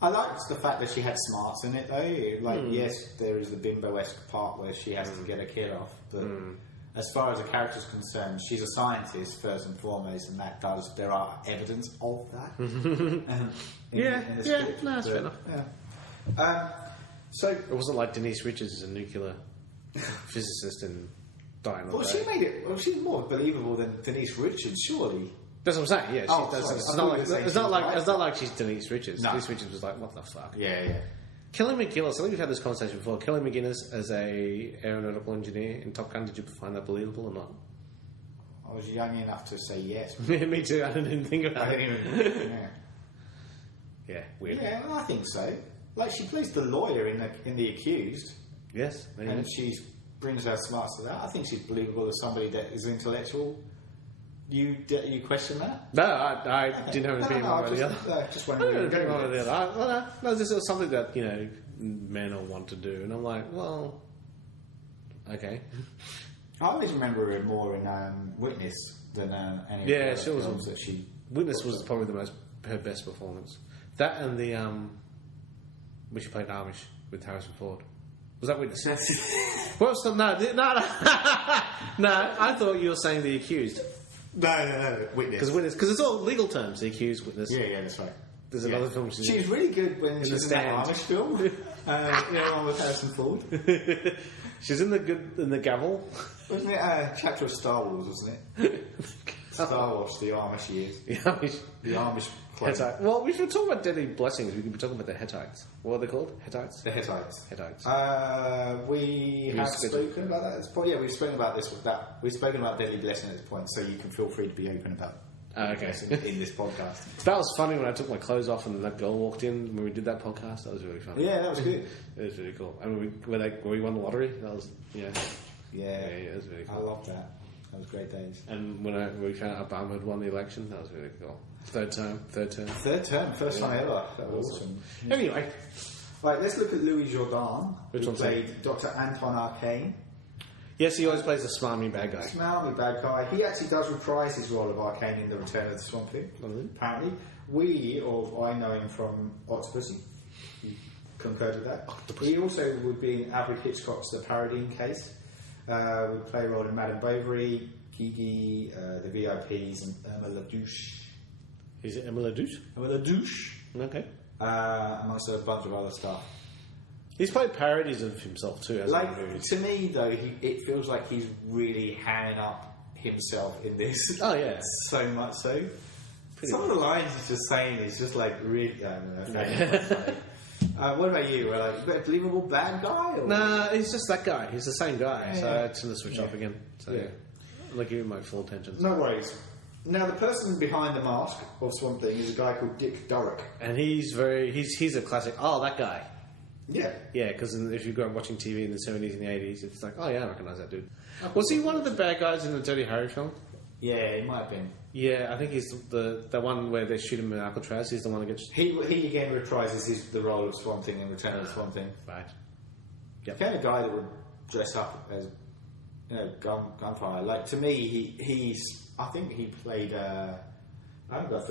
I liked the fact that she had smarts in it, though. Like, yes, there is the bimbo-esque part where she has to get a kid off, but as far as the character's concerned, she's a scientist first and foremost, and there are evidence of that. In the script. No, that's fair enough. Yeah. So it wasn't like Denise Richards is a nuclear physicist and dying. Well, she made it. Well, she's more believable than Denise Richards, surely. That's what I'm saying. Yeah, it's not like she's Denise Richards. No. Denise Richards was like, what the fuck? Yeah. Kelly McGillis, I think we've had this conversation before. Kelly McGillis as a aeronautical engineer in Top Gun, did you find that believable or not? I was young enough to say yes. Me too. I didn't even think about it. Yeah, weird. Yeah, well, I think so. Like, she plays the lawyer in the Accused. Yes, and she brings her smarts to that. I think she's believable as somebody that is intellectual. You question that? No, I didn't have an opinion one or the other. Just wondering. I didn't have an opinion one or the other. No, this is something that men all want to do, and I'm like, well, okay. I always remember her more in Witness than any of the other films that she. Witness was probably her best performance. That and the when she played Amish with Harrison Ford. Was that Witness? What's the no? No, I thought you were saying The Accused. No, Witness. Because it's all legal terms. The Accused, Witness. Yeah, that's right. There's another film. She's really good when she's in that Amish film. One with Harrison Ford. She's in the Gavel. Wasn't it a chapter of Star Wars? Wasn't it? Star Wars, the Amish years. The Amish. Hittite. Well, if we're talking about deadly blessings, we could be talking about the Hittites. What are they called? Hittites? The Hittites. We Who's have spoken about that at this point. Yeah, we've spoken about this with that. We've spoken about deadly blessing at this point, so you can feel free to be open about in this podcast. That was funny when I took my clothes off and that girl walked in when we did that podcast. That was really funny. Yeah, that was good. It was really cool. And when we won the lottery, that was yeah, it was really cool. I loved that. That was great days. And when we found out Obama had won the election, that was really cool. Third term. First time ever. That was awesome. Anyway. Right, let's look at Louis Jourdan, who played Dr. Anton Arcane. Yes, he always plays the smarmy bad guy. Smarmy bad guy. He actually does reprise his role of Arcane in The Return of the Swamp Thing, apparently. I know him from Octopussy. You concurred with that? Octopussy. He also would be in Alfred Hitchcock's The Paradine Case. Would play a role in Madame Bovary, Gigi, The VIPs, and Irma LaDouche. Is it Irma LaDouche? Irma LaDouche. Okay. Amongst a bunch of other stuff. He's played parodies of himself too, hasn't he? To me, though, it feels like he's really hamming up himself in this. Oh, yeah. So much so. Some of the lines he's just saying is just like really... I don't know. What about you? A believable bad guy? Or? Nah, he's just that guy. He's the same guy. So I tend to switch off again. So I'm not giving my full attention. No worries. Now, the person behind the mask of Swamp Thing is a guy called Dick Durrock. And he's a classic, that guy. Yeah. Yeah, because if you grew up watching TV in the 70s and the 80s, it's like, oh yeah, I recognise that dude. Was he one of the bad guys in the Dirty Harry film? Yeah, he might have been. Yeah, I think he's the one where they shoot him in Alcatraz. He's the one that gets... He again reprises the role of Swamp Thing in Return of the Swamp Thing. Right. Yep. The kind of guy that would dress up as, gunfire. Like, to me, I think he played... for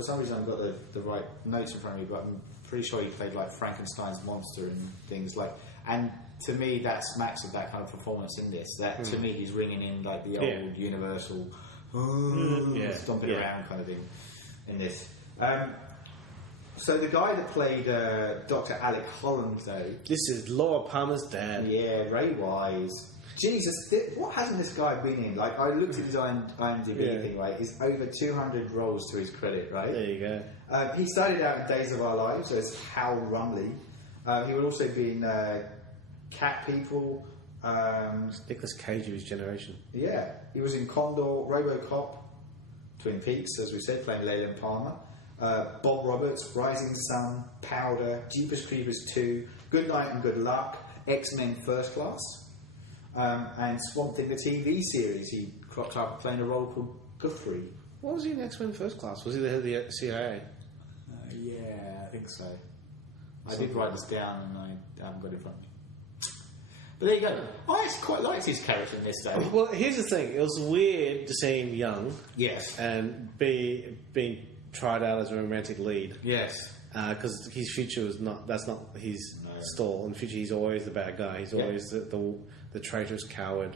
some reason I haven't got the right notes in front of me, but I'm pretty sure he played like Frankenstein's monster and things like... And to me, that smacks of that kind of performance in this. That to me, he's ringing in like the old Universal... stomping around kind of thing in this. So the guy that played Dr. Alec Holland, though... This is Laura Palmer's dad. Yeah, Ray Wise. Jesus, what hasn't this guy been in? Like, I looked at his IMDb thing, right? He's over 200 roles to his credit, right? There you go. He started out in Days of Our Lives as Hal Rumley. He would also be in Cat People... Nicolas Cage of his generation. Yeah, he was in Condor, RoboCop, Twin Peaks, as we said, playing Leyland Palmer. Bob Roberts, Rising Sun, Powder, Jeepers Creepers 2, Good Night and Good Luck, X-Men First Class, and Swamp Thing, the TV series. He cropped up playing a role called Guthrie. What was he in X-Men First Class? Was he the head of the CIA? Yeah, I think so. I did write this down and I haven't got it in front of me. But there you go. I actually quite liked his character in this, though. Well, here's the thing. It was weird to see him young. Yes. And being tried out as a romantic lead. Yes. Because his future was not... That's not his stall. In the future, he's always the bad guy. He's always the traitorous coward.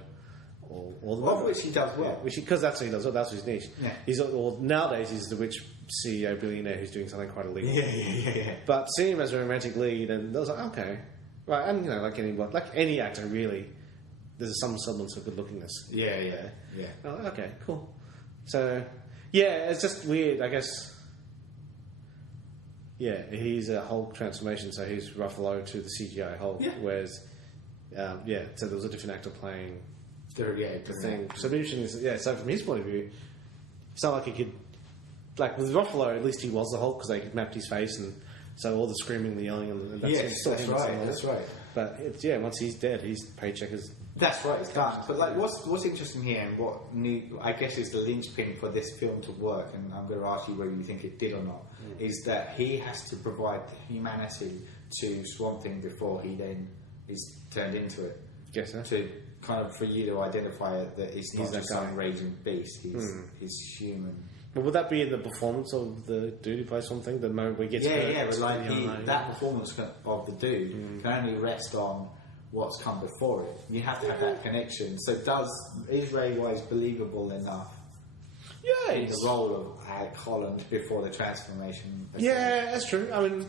Of which he does well. Because that's what he does. That's his niche. Yeah. Nowadays, he's the rich CEO billionaire who's doing something quite illegal. Yeah. But seeing him as a romantic lead, and I was like, okay. Right, and like any actor, really, there's some semblance of good lookingness. Yeah. Oh, okay, cool. So, yeah, it's just weird, I guess. Yeah, he's a Hulk transformation, so he's Ruffalo to the CGI Hulk, whereas, so there was a different actor playing the thing. So, the interesting is, so from his point of view, it's not like he could, like with Ruffalo, at least he was the Hulk because they mapped his face and. So all the screaming, the yelling, and that's right. But once he's dead, his paycheck is. That's right, it's done. But like, what's interesting here, and what I guess is the linchpin for this film to work, and I'm going to ask you whether you think it did or not, is that he has to provide humanity to Swamp Thing before he then is turned into it. Guess so. To kind of for you to identify that he's not just some raging beast. He's human. But would that be in the performance of the dude who plays something? The moment we get but like that performance of the dude can only rest on what's come before it. You have to have that connection. So is Ray Wise believable enough? Yeah, in the role of Alec Holland before the transformation. Yeah, that's true. I mean,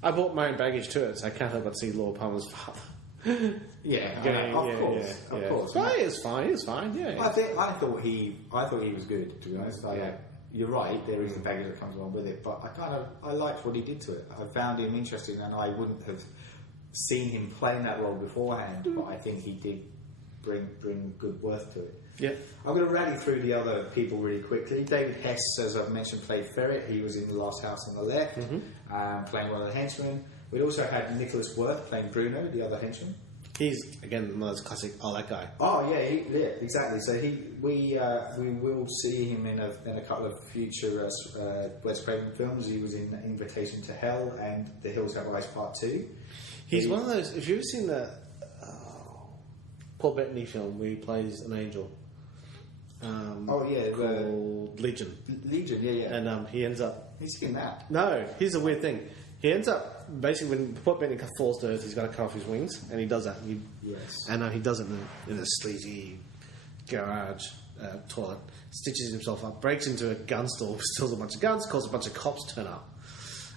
I bought my own baggage to it, so I can't help but see Laura Palmer's father. Of course. But it's fine. Yeah, I thought he was good. To be honest, you're right. There is a baggage that comes along with it, but I liked what he did to it. I found him interesting, and I wouldn't have seen him playing that role beforehand. But I think he did bring good worth to it. Yeah. I'm going to rally through the other people really quickly. David Hess, as I've mentioned, played Ferret. He was in The Last House on the Left, playing one of the henchmen. We also had Nicholas Worth playing Bruno, the other henchman. He's again one of those classic. Oh, that guy. Oh yeah, exactly. So we will see him in a couple of future Wes Craven films. He was in Invitation to Hell and The Hills Have Eyes Part 2. He's one of those. If you've ever seen the Paul Bettany film where he plays an angel. Called Legion. Legion, yeah. And he ends up. He's in that. No, here's the weird thing. He ends up basically when Paul Bettany falls to earth, he's got to cut off his wings, and he does that. And he does it in a sleazy garage toilet. Stitches himself up, breaks into a gun store, steals a bunch of guns, calls a bunch of cops turn up.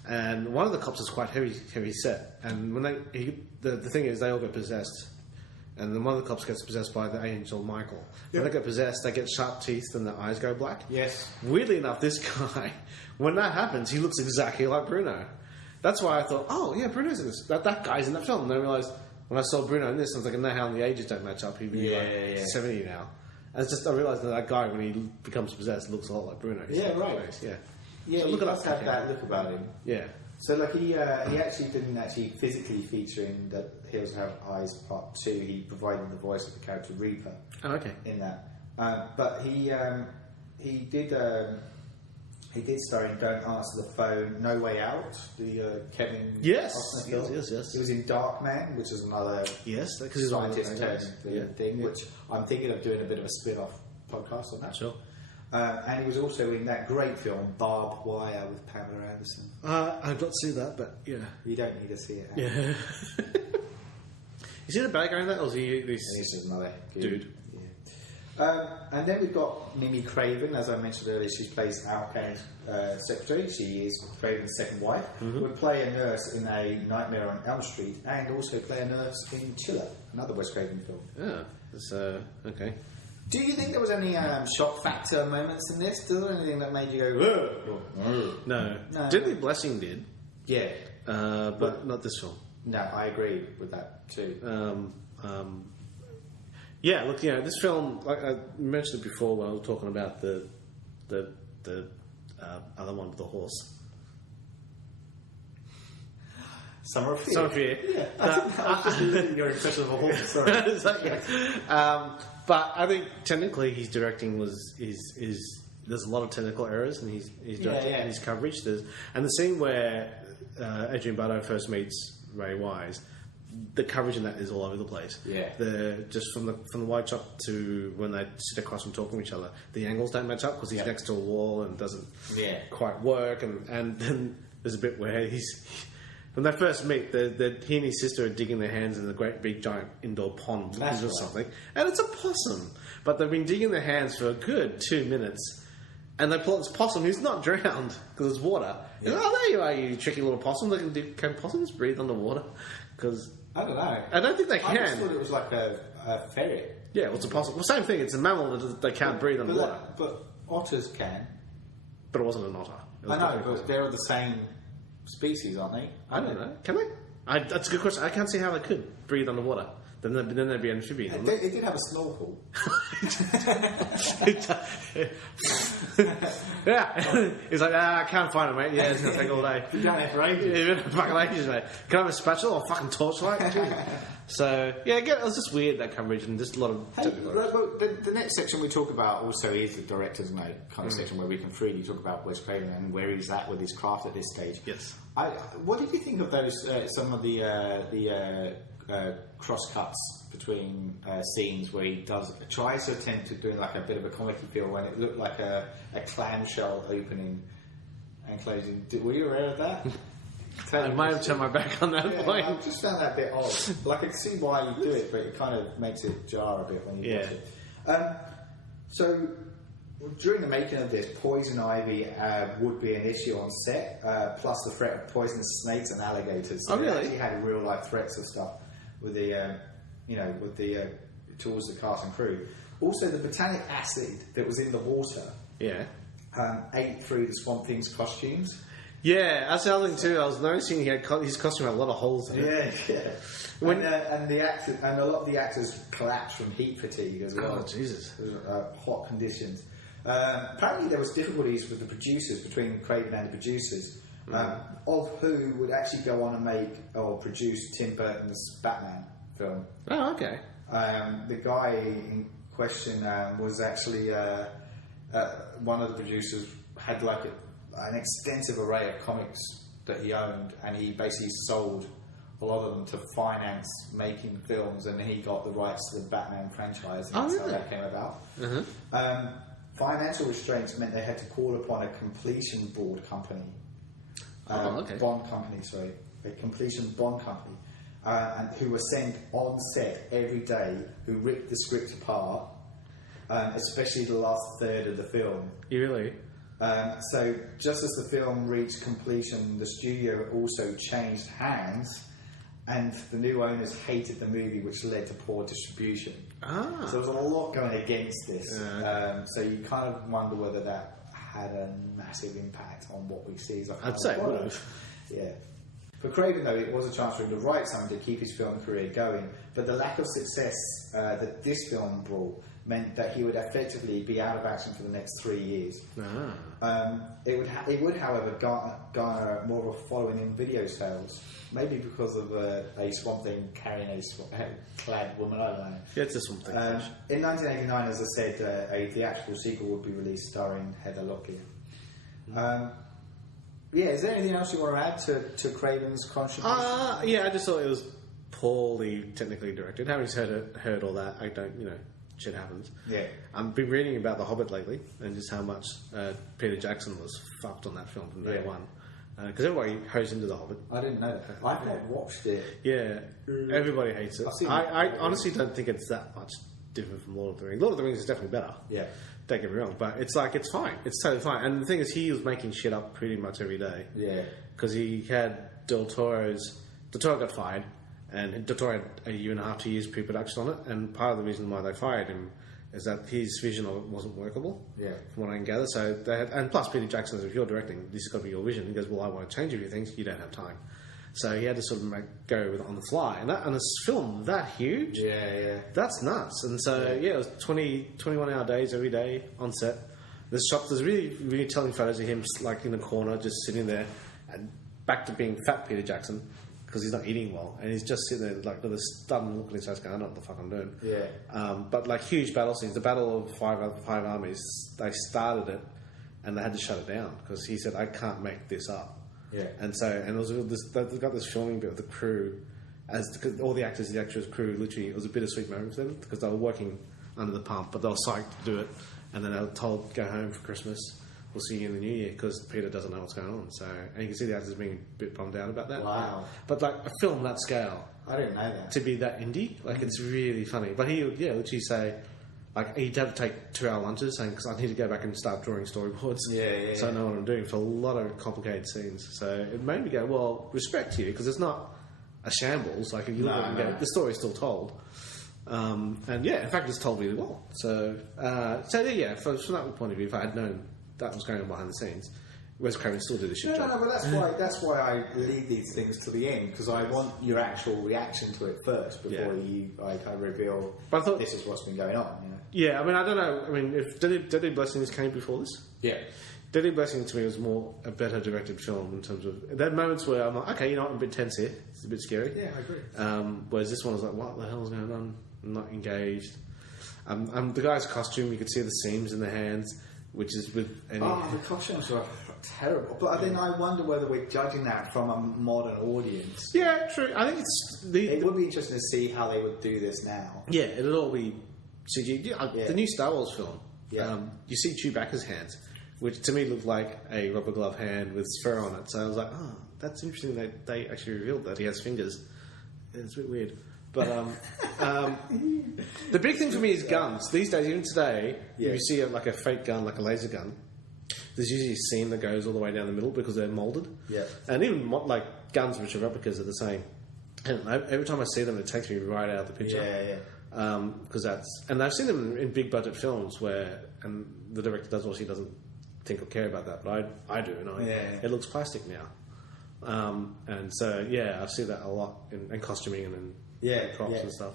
And one of the cops is quite heavy set. And when the thing is, they all get possessed. And then one of the cops gets possessed by the angel Michael. When they get possessed, they get sharp teeth and their eyes go black. Yes. Weirdly enough, this guy, when that happens, he looks exactly like Bruno. That's why I thought, Bruno's in this. That guy's in that film. And I realised when I saw Bruno in this, I was like, no, how the ages don't match up. He'd be 70 now. And it's just, I realised that guy, when he becomes possessed, looks a lot like Bruno. Right. Yeah, so he does have that look about him. Yeah. So like he actually didn't physically feature in The Hills Have Eyes Part 2. He provided the voice of the character Reaper. Oh, okay. In that, but he did star in Don't Answer the Phone, No Way Out, the Kevin Costner film. Yes. He was in Darkman, which is another scientist thing, which I'm thinking of doing a bit of a spin-off podcast on that. Sure. And he was also in that great film Barbed Wire with Pamela Anderson. I've got to see that, but yeah. You don't need to see it. Yeah. Is he the bad guy in that, or is he this? He's just another dude. Yeah. And then we've got Mimi Craven, as I mentioned earlier. She plays Al Kane's secretary. She is Craven's second wife. Would play a nurse in A Nightmare on Elm Street, and also play a nurse in Chiller, another Wes Craven film. Yeah, that's okay. Do you think there was any shock factor moments in this? Was there anything that made you go, whoa? No. Deadly Blessing did. Yeah. But not this film. No, I agree with that too. Yeah, look, this film, like I mentioned it before when I was talking about the other one with the horse. Summer of Fear. Summer of Fear. Yeah, I was just reading your impression of a horse. Sorry. But I think technically his directing is there's a lot of technical errors in his directing and his coverage. And the scene where Adrian Bardo first meets Ray Wise, the coverage in that is all over the place. Yeah. Just from the wide shot to when they sit across and talk to each other, the angles don't match up because he's next to a wall and doesn't quite work. And then there's a bit where when they first meet, he and his sister are digging their hands in the great big giant indoor pond or something, and it's a possum. But they've been digging their hands for a good 2 minutes. And they pull out this possum who's not drowned because there's water. Yeah. Oh, there you are, you tricky little possum. Can possums breathe underwater? Because I don't know. I don't think they can. I just thought it was like a ferret. Yeah, well, it's a possum. Well, same thing. It's a mammal that they can't breathe underwater. But otters can. But it wasn't an otter. I know, but they're the same species, aren't they? I don't know. Can they? That's a good question. I can't see how they could breathe underwater. Then they'd be amphibian. It did have a snorkel. Yeah. He's like, I can't find it, mate. Yeah, it's going to take all day. You've done it for ages. Yeah, fucking ages, mate. Can I have a spatula or fucking torchlight? So, yeah, again, it was just weird, that coverage, and just a lot of... the next section we talk about also is the director's note kind of section where we can freely talk about Wes Craven and where he's at with his craft at this stage. Yes. What did you think of those, some of the cross-cuts between scenes where he tries to attempt to do like a bit of a comedy feel when it looked like a clamshell opening and closing? Were you aware of that? I might have turned my back on that point. I just found that a bit odd. Like, I can see why you do it, but it kind of makes it jar a bit when you watch it. So, during the making of this, poison ivy would be an issue on set, plus the threat of poisonous snakes and alligators. So really? They actually had real life threats of stuff with the, towards the cast and crew. Also, the botanic acid that was in the water ate through the Swamp Thing's costumes. Yeah, that's the other thing too. I was noticing his costume had a lot of holes in it. Yeah. And a lot of the actors collapsed from heat fatigue as well. Oh, Jesus. Hot conditions. Apparently there was difficulties with the producers, between Craven and the producers, of who would actually go on and make or produce Tim Burton's Batman film. Oh, okay. The guy in question was actually one of the producers, had like an extensive array of comics that he owned, and he basically sold a lot of them to finance making films, and he got the rights to the Batman franchise, and that's how that came about. Financial restraints meant they had to call upon a completion board company, bond company, a completion bond company, and who were sent on set every day, who ripped the script apart, especially the last third of the film. Really? So just as the film reached completion, the studio also changed hands, and the new owners hated the movie, which led to poor distribution. So there was a lot going against this. So you kind of wonder whether that had a massive impact on what we see as a I'd say it would have. Yeah. For Craven, though, it was a chance for him to write something to keep his film career going, but the lack of success that this film brought meant that he would effectively be out of action for the next 3 years. It would, however, garner more of a following in video sales, maybe because of a Swamp Thing carrying a clad woman. I don't know. Yeah, it's a Swamp Thing. In 1989, as I said, a theatrical sequel would be released starring Heather Locklear. Is there anything else you want to add to Craven's contribution? I just thought it was poorly technically directed. Having heard all that, I don't, shit happens. Yeah. I've been reading about The Hobbit lately, and just how much Peter Jackson was fucked on that film from day one. Because everybody hosed into The Hobbit. I didn't know that. I haven't watched it. Yeah, everybody hates it. I honestly don't think it's that much different from Lord of the Rings. Lord of the Rings is definitely better. Yeah. Don't get me wrong, but it's fine. It's totally fine. And the thing is, he was making shit up pretty much every day. Yeah. Because he had Del Toro got fired, and Del Toro had a year and a half, 2 years pre-production on it, and part of the reason why they fired him is that his vision of it wasn't workable. Yeah. From what I can gather. So they had, and plus Peter Jackson says, if you're directing, this has got to be your vision. He goes, well, I want to change a few things. You don't have time. So he had to sort of go with it on the fly. And a film that huge, that's nuts. And so, it was 21-hour days every day on set. There's really, really telling photos of him like in the corner, just sitting there, and back to being fat Peter Jackson, because he's not eating well, and he's just sitting there like with a stunned look on his face, going, "I know what the fuck I'm doing." Yeah. But like huge battle scenes, the Battle of Five Armies, they started it, and they had to shut it down because he said, "I can't make this up." Yeah. And it was they've got this filming bit of the crew, because all the actors, the actors, crew, literally, it was a bittersweet moment for them because they were working under the pump, but they were psyched to do it, and then they were told, "Go home for Christmas. We'll see you in the new year," because Peter doesn't know what's going on. So, and you can see the actors being a bit bummed out about that. Wow. But like a film that scale, I didn't know that. To be that indie, like it's really funny. But he would, literally say, like he'd have to take 2-hour lunches, saying, "Because I need to go back and start drawing storyboards, so I know what I'm doing," for a lot of complicated scenes. So it made me go, well, respect to you, because it's not a shambles. Like if you look at it and go, the story's still told. And in fact, it's told really well. So from that point of view, if I had known that was going on behind the scenes, Wes Craven still did a shit job. No, but that's why I leave these things to the end, because I want your actual reaction to it first before you reveal. But I thought this is what's been going on. You know? Yeah, I mean, I don't know. I mean, if Deadly Blessings came before this, Deadly Blessings to me was more a better directed film in terms of there are moments where I'm like, okay, you know what, I'm a bit tense here. It's a bit scary. Yeah, I agree. Whereas this one was like, what the hell is going on? I'm not engaged. The guy's costume, you could see the seams in the hands, which is with any... the costumes were terrible. But then I wonder whether we're judging that from a modern audience. Yeah, true. I think it would be interesting to see how they would do this now. Yeah, it'll all be CG. The new Star Wars film, you see Chewbacca's hands, which to me looked like a rubber glove hand with fur on it. So I was like, oh, that's interesting that they actually revealed that he has fingers. It's a bit weird. But the big thing for me is guns. These days, even today, if you see like a fake gun, like a laser gun, there's usually a seam that goes all the way down the middle because they're moulded. Yeah. And even like guns which are replicas are the same. And every time I see them, it takes me right out of the picture. Yeah. Because and I've seen them in big budget films and the director doesn't think or care about that, but I do, and it looks plastic now. And so I see that a lot in costuming and props and stuff.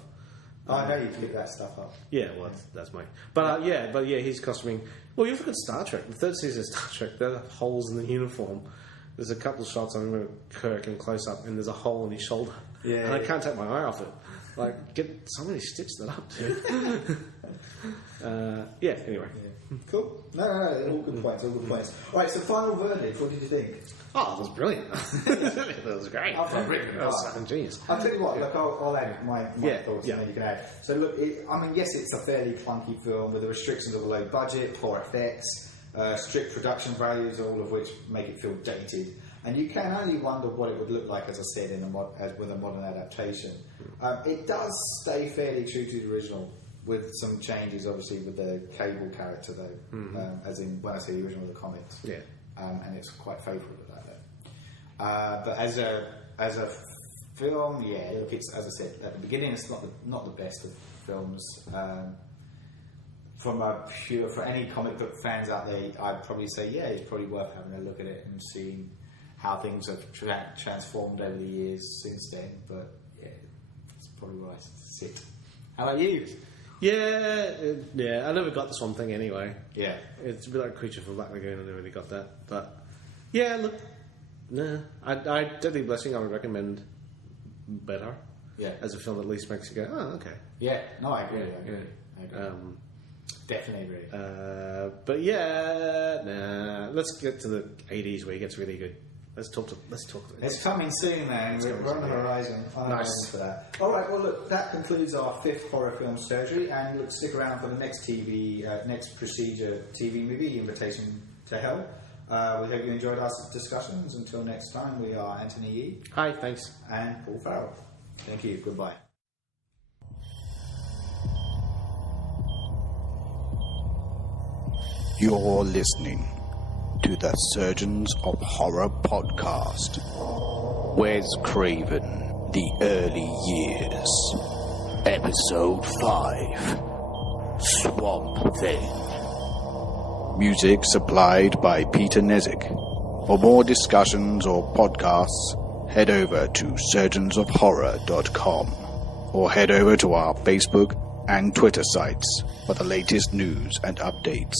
I know you pick that stuff up. Yeah, well, that's my. But he's costuming. Well, you look at Star Trek. The third season of Star Trek, there are holes in the uniform. There's a couple of shots I remember Kirk in close up, and there's a hole in his shoulder. Yeah, and I can't take my eye off it. Like, somebody stitch that up, dude. Anyway. Yeah. Cool. No, all good points. All right, so final verdict. What did you think? Oh, it was brilliant. That was great. That was fucking genius. I'll tell you what, look, I'll add my thoughts and then you can add. So look, yes, it's a fairly clunky film with the restrictions of a low budget, poor effects, strict production values, all of which make it feel dated. And you can only wonder what it would look like, as I said, with a modern adaptation. It does stay fairly true to the original, with some changes, obviously, with the Cable character, though, as in when I say the original of the comics. Yeah. And it's quite favourable with that, though. But as a film, look, it's, as I said at the beginning, it's not the best of films. For any comic book fans out there, I'd probably say, it's probably worth having a look at it and seeing how things have transformed over the years since then. But it's probably where I sit. How about you? Yeah, I never got the Swamp Thing anyway. Yeah. It's a bit like Creature from Black Lagoon, I never really got that. But, look, I Deadly Blessing I would recommend better. Yeah. As a film that at least makes you go, oh, okay. Yeah, no, I agree. I agree. Definitely agree. But let's get to the 80s where it gets really good. Let's talk. It's coming soon, man. We're on the horizon. Nice for that. All right. Well, look, that concludes our 5th horror film surgery, and look, stick around for the next next procedure TV movie, Invitation to Hell. We hope you enjoyed our discussions. Until next time, we are Anthony Yee. Hi. Thanks. And Paul Farrell. Thank you. Goodbye. You're listening to the Surgeons of Horror podcast. Wes Craven, The Early Years. Episode 5. Swamp Thing. Music supplied by Peter Nezik. For more discussions or podcasts, head over to surgeonsofhorror.com or head over to our Facebook and Twitter sites for the latest news and updates.